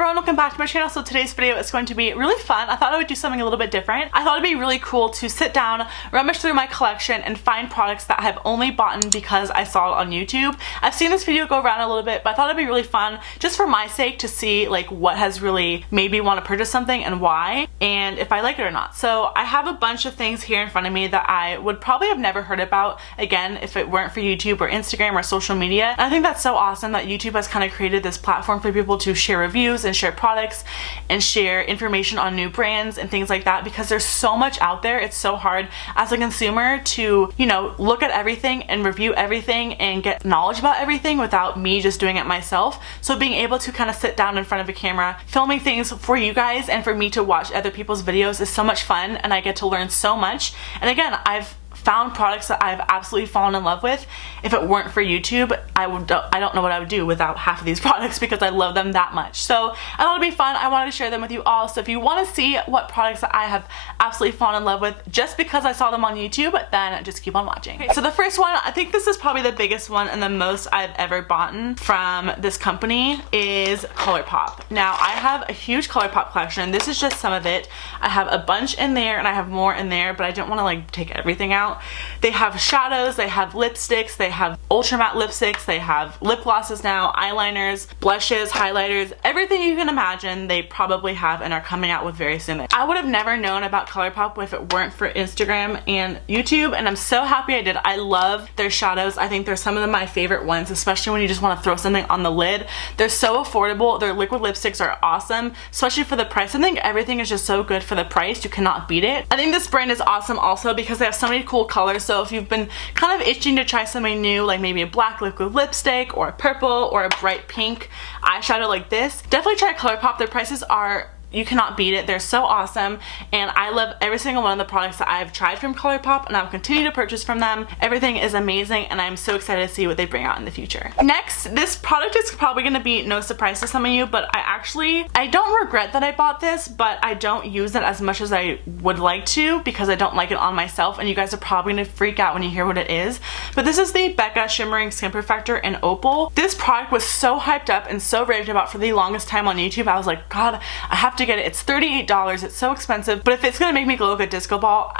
everyone, welcome back to my channel. So today's video is going to be really fun. I thought I would do something a little bit different. I thought it'd be really cool to sit down, rummage through my collection, and find products that I have only bought because I saw it on YouTube. I've seen this video go around a little bit, but I thought it'd be really fun just for my sake to see like what has really made me want to purchase something and why, and if I like it or not. So I have a bunch of things here in front of me that I would probably have never heard about, again, if it weren't for YouTube or Instagram or social media. And I think that's so awesome that YouTube has kind of created this platform for people to share reviews and share products and share information on new brands and things like that, because there's so much out there. It's so hard as a consumer to, you know, look at everything and review everything and get knowledge about everything without me just doing it myself. So being able to kind of sit down in front of a camera, filming things for you guys and for me to watch other people's videos is so much fun, and I get to learn so much. And again, I've found products that I've absolutely fallen in love with. If it weren't for YouTube, I don't know what I would do without half of these products because I love them that much. So I thought it'd be fun. I wanted to share them with you all. So if you want to see what products that I have absolutely fallen in love with just because I saw them on YouTube, then just keep on watching. Okay, so the first one, I think this is probably the biggest one and the most I've ever bought from this company, is Colourpop. Now I have a huge Colourpop collection. This is just some of it. I have a bunch in there and I have more in there, but I didn't want to like take everything out. They have shadows, they have lipsticks, they have ultra matte lipsticks, they have lip glosses now, eyeliners, blushes, highlighters, everything you can imagine they probably have and are coming out with very soon. I would have never known about Colourpop if it weren't for Instagram and YouTube, and I'm so happy I did. I love their shadows. I think they're some of my favorite ones, especially when you just want to throw something on the lid. They're so affordable. Their liquid lipsticks are awesome, especially for the price. I think everything is just so good for the price. You cannot beat it. I think this brand is awesome also because they have so many cool colors. So if you've been kind of itching to try something new, like maybe a black liquid lipstick or a purple or a bright pink eyeshadow like this, definitely try Colourpop. Their prices are, you cannot beat it. They're so awesome, and I love every single one of the products that I've tried from Colourpop, and I'll continue to purchase from them. Everything is amazing, and I'm so excited to see what they bring out in the future. Next, this product is probably going to be no surprise to some of you, but I don't regret that I bought this, but I don't use it as much as I would like to because I don't like it on myself, and you guys are probably going to freak out when you hear what it is. But this is the Becca Shimmering Skin Perfector in Opal. This product was so hyped up and so raved about for the longest time on YouTube. I was like, God, I have to get it. It's $38. It's so expensive, but if it's gonna make me glow like a disco ball,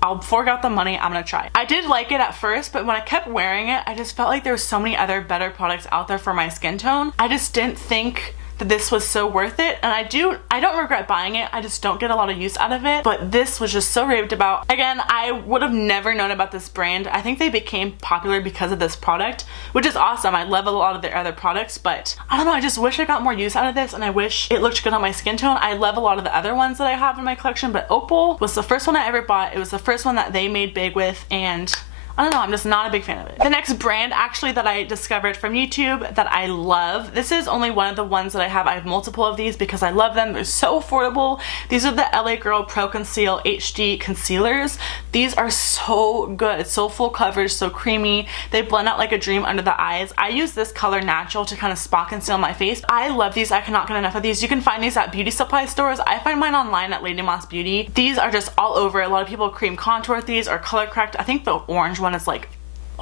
I'll fork out the money. I'm gonna try. I did like it at first, but when I kept wearing it, I just felt like there were so many other better products out there for my skin tone. I just didn't think that this was so worth it, and I don't regret buying it. I just don't get a lot of use out of it, but this was just so raved about. Again, I would have never known about this brand. I think they became popular because of this product, which is awesome. I love a lot of their other products, but I don't know, I just wish I got more use out of this, and I wish it looked good on my skin tone. I love a lot of the other ones that I have in my collection, but Opal was the first one I ever bought. It was the first one that they made big with, and I don't know, I'm just not a big fan of it. The next brand actually that I discovered from YouTube that I love, this is only one of the ones that I have. I have multiple of these because I love them. They're so affordable. These are the LA Girl Pro Conceal HD concealers. These are so good. It's so full coverage, so creamy. They blend out like a dream under the eyes. I use this color Natural to kind of spot conceal my face. I love these. I cannot get enough of these. You can find these at beauty supply stores. I find mine online at Lady Moss Beauty. These are just all over. A lot of people cream contour with these or color correct. I think the orange one is like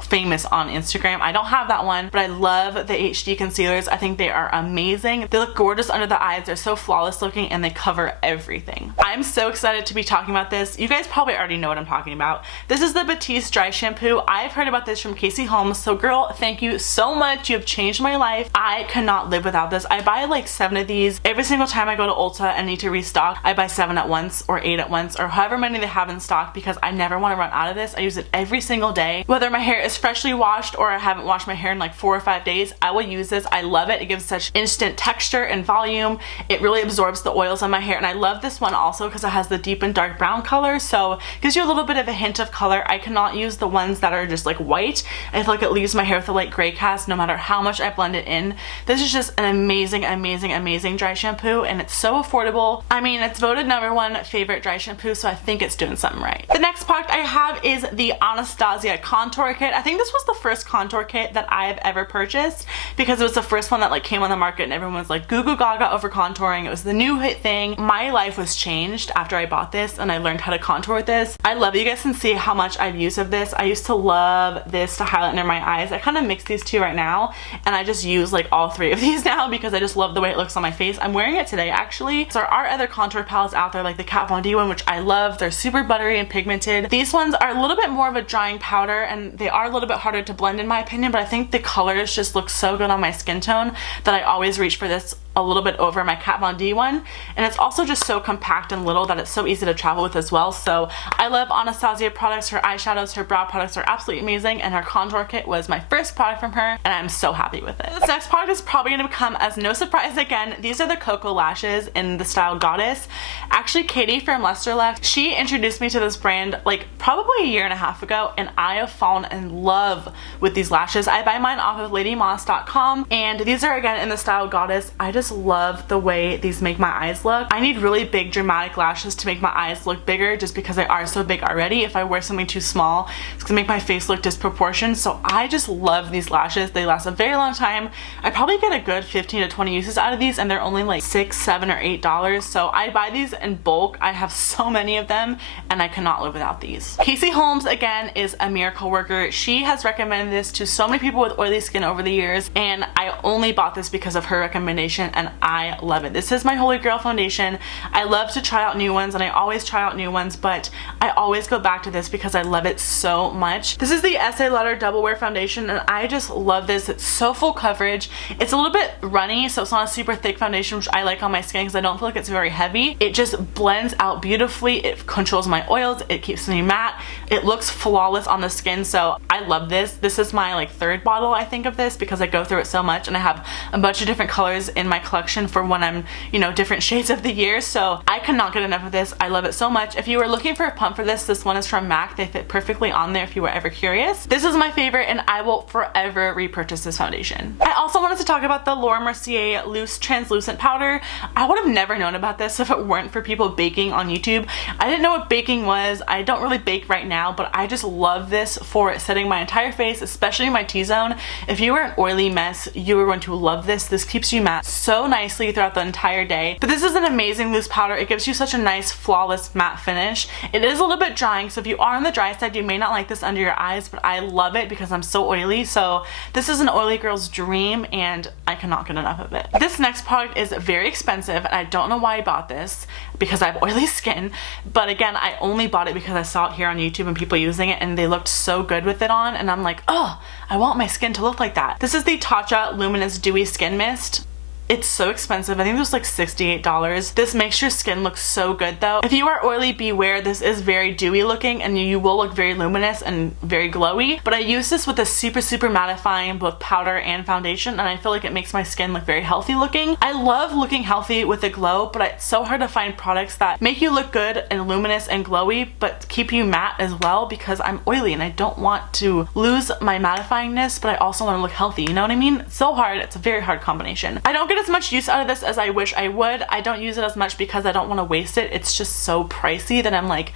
famous on Instagram. I don't have that one, but I love the HD concealers. I think they are amazing. They look gorgeous under the eyes. They're so flawless looking, and they cover everything. I'm so excited to be talking about this. You guys probably already know what I'm talking about. This is the Batiste dry shampoo. I've heard about this from Casey Holmes, so girl, thank you so much. You have changed my life. I cannot live without this. I buy like 7 of these every single time I go to Ulta and need to restock. I buy 7 at once or 8 at once or however many they have in stock because I never want to run out of this. I use it every single day. Whether my hair is freshly washed or I haven't washed my hair in like 4 or 5 days, I will use this. I love it. It gives such instant texture and volume. It really absorbs the oils on my hair, and I love this one also because it has the deep and dark brown color, so it gives you a little bit of a hint of color. I cannot use the ones that are just like white. I feel like it leaves my hair with a light gray cast no matter how much I blend it in. This is just an amazing, amazing, amazing dry shampoo, and it's so affordable. I mean, it's voted #1 favorite dry shampoo, so I think it's doing something right. The next product I have is the Anastasia Contour Kit. I think this was the first contour kit that I have ever purchased because it was the first one that like came on the market and everyone was like goo goo gaga over contouring. It was the new hit thing. My life was changed after I bought this and I learned how to contour with this. I love it. You guys can see how much I've used of this. I used to love this to highlight under my eyes. I kind of mix these two right now and I just use like all three of these now because I just love the way it looks on my face. I'm wearing it today actually. So there are other contour palettes out there like the Kat Von D one, which I love. They're super buttery and pigmented. These ones are a little bit more of a drying powder and they are a little bit harder to blend in my opinion, but I think the colors just look so good on my skin tone that I always reach for this a little bit over my Kat Von D one, and it's also just so compact and little that it's so easy to travel with as well. So I love Anastasia products. Her eyeshadows, her brow products are absolutely amazing, and her contour kit was my first product from her and I'm so happy with it. This next product is probably going to come as no surprise again. These are the Cocoa lashes in the style Goddess. Actually, Katie from Luster Left, she introduced me to this brand like probably a year and a half ago and I have fallen in love with these lashes. I buy mine off of ladymoss.com and these are again in the style Goddess. I just love the way these make my eyes look. I need really big dramatic lashes to make my eyes look bigger just because they are so big already. If I wear something too small, it's gonna make my face look disproportionate. So I just love these lashes. They last a very long time. I probably get a good 15 to 20 uses out of these and they're only like $6, $7, or $8. So I buy these in bulk. I have so many of them and I cannot live without these. Casey Holmes again is a miracle worker. She has recommended this to so many people with oily skin over the years and I only bought this because of her recommendation and I love it. This is my holy grail foundation. I love to try out new ones and I always try out new ones, but I always go back to this because I love it so much. This is the Estee Lauder Double Wear Foundation and I just love this. It's so full coverage. It's a little bit runny, so it's not a super thick foundation, which I like on my skin because I don't feel like it's very heavy. It just blends out beautifully. It controls my oils. It keeps me matte. It looks flawless on the skin, so I love this. This is my like third bottle I think of this because I go through it so much and I have a bunch of different colors in my collection for when I'm, you know, different shades of the year, so I cannot get enough of this. I love it so much. If you were looking for a pump for this one is from MAC. They fit perfectly on there if you were ever curious. This is my favorite and I will forever repurchase this foundation. I also wanted to talk about the Laura Mercier Loose Translucent Powder. I would have never known about this if it weren't for people baking on YouTube. I didn't know what baking was. I don't really bake right now, but I just love this for setting my entire face, especially my T-zone. If you are an oily mess, you are going to love this. This keeps you matte so nicely throughout the entire day. But this is an amazing loose powder. It gives you such a nice flawless matte finish. It is a little bit drying, so if you are on the dry side, you may not like this under your eyes, but I love it because I'm so oily. So this is an oily girl's dream and I cannot get enough of it. This next product is very expensive and I don't know why I bought this because I have oily skin, but again, I only bought it because I saw it here on YouTube and people using it and they looked so good with it on and I'm like, oh, I want my skin to look like that. This is the Tatcha Luminous Dewy Skin Mist. It's so expensive. I think it was like $68. This makes your skin look so good though. If you are oily, beware. This is very dewy looking and you will look very luminous and very glowy. But I use this with a super mattifying both powder and foundation and I feel like it makes my skin look very healthy looking. I love looking healthy with a glow, but it's so hard to find products that make you look good and luminous and glowy but keep you matte as well because I'm oily and I don't want to lose my mattifyingness, but I also want to look healthy. You know what I mean? It's so hard. It's a very hard combination. I don't get as much use out of this as I wish I would. I don't use it as much because I don't want to waste it. It's just so pricey that I'm like,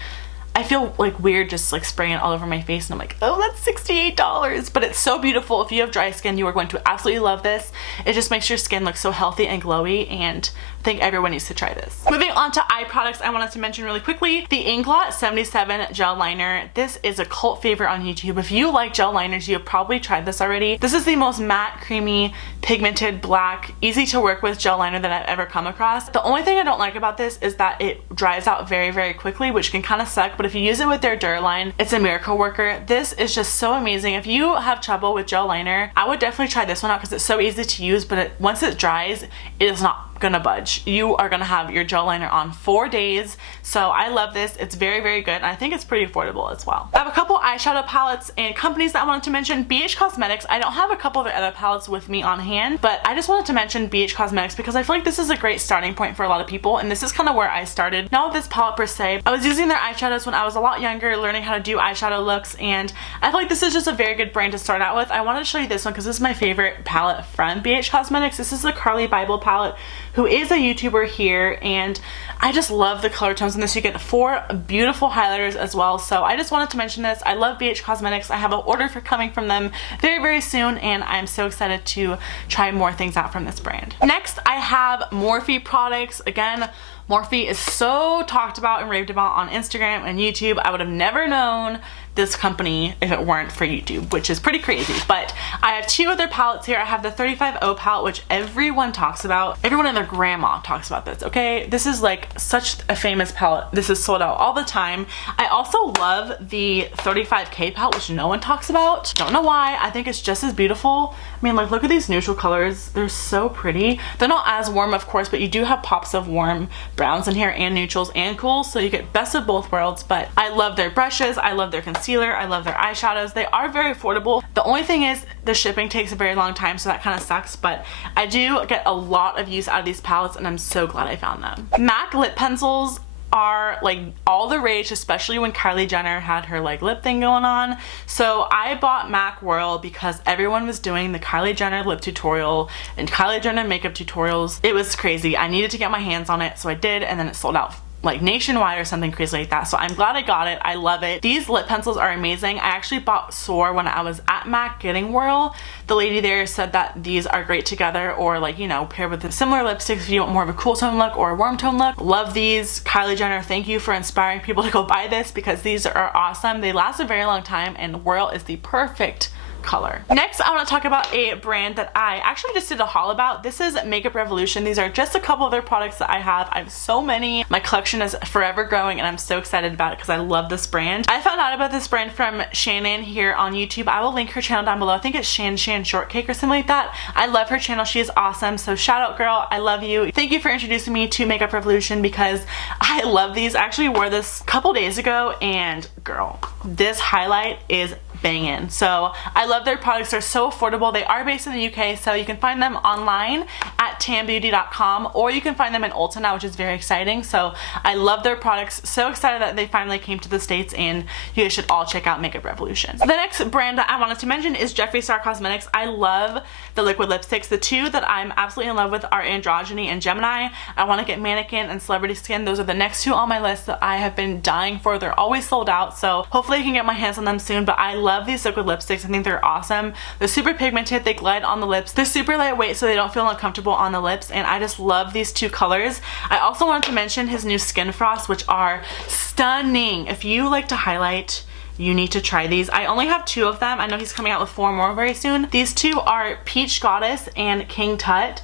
I feel like weird just like spraying it all over my face and I'm like, oh, that's $68. But it's so beautiful. If you have dry skin, you are going to absolutely love this. It just makes your skin look so healthy and glowy and I think everyone needs to try this. Moving on to eye products, I wanted to mention really quickly the Inglot 77 gel liner. This is a cult favorite on YouTube. If you like gel liners, you have probably tried this already. This is the most matte, creamy, pigmented, black, easy to work with gel liner that I've ever come across. The only thing I don't like about this is that it dries out very quickly, which can kind of suck, but if you use it with their Durline, it's a miracle worker. This is just so amazing. If you have trouble with gel liner, I would definitely try this one out because it's so easy to use, but once it dries, it is not gonna budge. You are gonna have your gel liner on 4 days. So I love this. It's very good and I think it's pretty affordable as well. I have a couple eyeshadow palettes and companies that I wanted to mention. BH Cosmetics. I don't have a couple of their other palettes with me on hand, but I just wanted to mention BH Cosmetics because I feel like this is a great starting point for a lot of people and this is kind of where I started. Not with this palette per se. I was using their eyeshadows when I was a lot younger, learning how to do eyeshadow looks, and I feel like this is just a very good brand to start out with. I wanted to show you this one because this is my favorite palette from BH Cosmetics. This is the Carly Bible palette. who is a YouTuber here, and I just love the color tones in this. You get 4 beautiful highlighters as well, so I just wanted to mention this. I love BH Cosmetics. I have an order for coming from them very, very soon, and I'm so excited to try more things out from this brand. Next, I have Morphy products. Again, Morphy is so talked about and raved about on Instagram and YouTube. I would have never known this company if it weren't for YouTube, which is pretty crazy. But I have 2 other palettes here. I have the 35O palette, which everyone talks about. Everyone and their grandma talks about this, okay? This is like such a famous palette. This is sold out all the time. I also love the 35K palette, which no one talks about. Don't know why. I think it's just as beautiful. I mean, like, look at these neutral colors. They're so pretty. They're not as warm, of course, but you do have pops of warm browns in here and neutrals and cools, so you get best of both worlds. But I love their brushes. I love their concealer. I love their eyeshadows. They are very affordable. The only thing is the shipping takes a very long time, so that kind of sucks, but I do get a lot of use out of these palettes, and I'm so glad I found them. MAC lip pencils are like all the rage, especially when Kylie Jenner had her like lip thing going on. So I bought MAC Whirl because everyone was doing the Kylie Jenner lip tutorial and Kylie Jenner makeup tutorials. It was crazy. I needed to get my hands on it, so I did, and then it sold out like nationwide or something crazy like that. So I'm glad I got it. I love it. These lip pencils are amazing. I actually bought Soar when I was at MAC getting Whirl. The lady there said that these are great together, or like, you know, paired with similar lipsticks if you want more of a cool tone look or a warm tone look. Love these. Kylie Jenner, thank you for inspiring people to go buy this, because these are awesome. They last a very long time, and Whirl is the perfect color. Next, I want to talk about a brand that I actually just did a haul about. This is Makeup Revolution. These are just a couple of their products that I have. I have so many. My collection is forever growing, and I'm so excited about it because I love this brand. I found out about this brand from Shannon here on YouTube. I will link her channel down below. I think it's Shan Shortcake or something like that. I love her channel. She is awesome. So shout out, girl. I love you. Thank you for introducing me to Makeup Revolution, because I love these. I actually wore this a couple days ago, and girl, this highlight is banging. So I love their products. They're so affordable. They are based in the UK, so you can find them online at tanbeauty.com, or you can find them in Ulta now, which is very exciting. So I love their products. So excited that they finally came to the States, and you guys should all check out Makeup Revolution. The next brand that I wanted to mention is Jeffree Star Cosmetics. I love the liquid lipsticks. The 2 that I'm absolutely in love with are Androgyny and Gemini. I want to get Mannequin and Celebrity Skin. Those are the next 2 on my list that I have been dying for. They're always sold out, so hopefully I can get my hands on them soon. But I love these liquid lipsticks. I think they're awesome. They're super pigmented. They glide on the lips. They're super lightweight, so they don't feel uncomfortable on the lips, and I just love these 2 colors. I also wanted to mention his new Skin Frost, which are stunning. If you like to highlight, you need to try these. I only have 2 of them. I know he's coming out with 4 more very soon. These 2 are Peach Goddess and King Tut.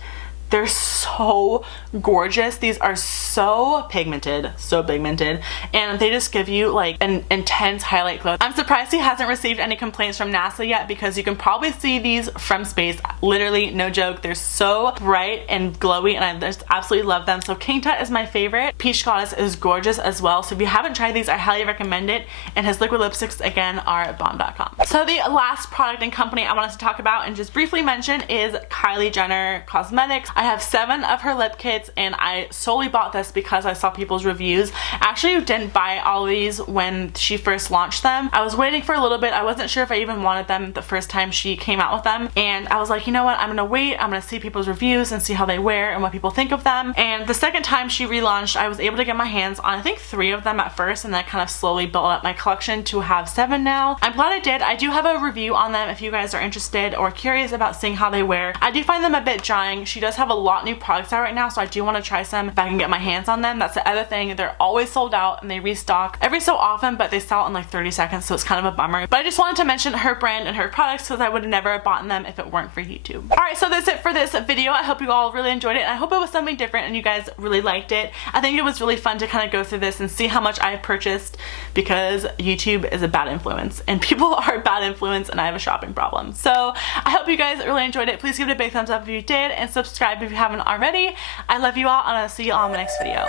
They're so gorgeous. These are so pigmented, and they just give you like an intense highlight glow. I'm surprised he hasn't received any complaints from NASA yet, because you can probably see these from space. Literally, no joke. They're so bright and glowy, and I just absolutely love them. So King Tut is my favorite. Peach Goddess is gorgeous as well. So if you haven't tried these, I highly recommend it. And his liquid lipsticks, again, are bomb.com. So the last product and company I wanted to talk about and just briefly mention is Kylie Jenner Cosmetics. I have 7 of her lip kits, and I solely bought this because I saw people's reviews. I actually didn't buy all of these when she first launched them. I was waiting for a little bit. I wasn't sure if I even wanted them the first time she came out with them, and I was like, you know what, I'm gonna wait. I'm gonna see people's reviews and see how they wear and what people think of them. And the second time she relaunched, I was able to get my hands on I think 3 of them at first, and then I kind of slowly built up my collection to have 7 now. I'm glad I did. I do have a review on them if you guys are interested or curious about seeing how they wear. I do find them a bit drying. She does have a lot new products out right now, so I do want to try some if I can get my hands on them. That's the other thing. They're always sold out, and they restock every so often, but they sell in like 30 seconds, so it's kind of a bummer. But I just wanted to mention her brand and her products because I would have never bought them if it weren't for YouTube. Alright, so that's it for this video. I hope you all really enjoyed it, and I hope it was something different and you guys really liked it. I think it was really fun to kind of go through this and see how much I've purchased, because YouTube is a bad influence, and people are a bad influence, and I have a shopping problem. So I hope you guys really enjoyed it. Please give it a big thumbs up if you did, and subscribe if you haven't already. I love you all, and I'll see you all in the next video.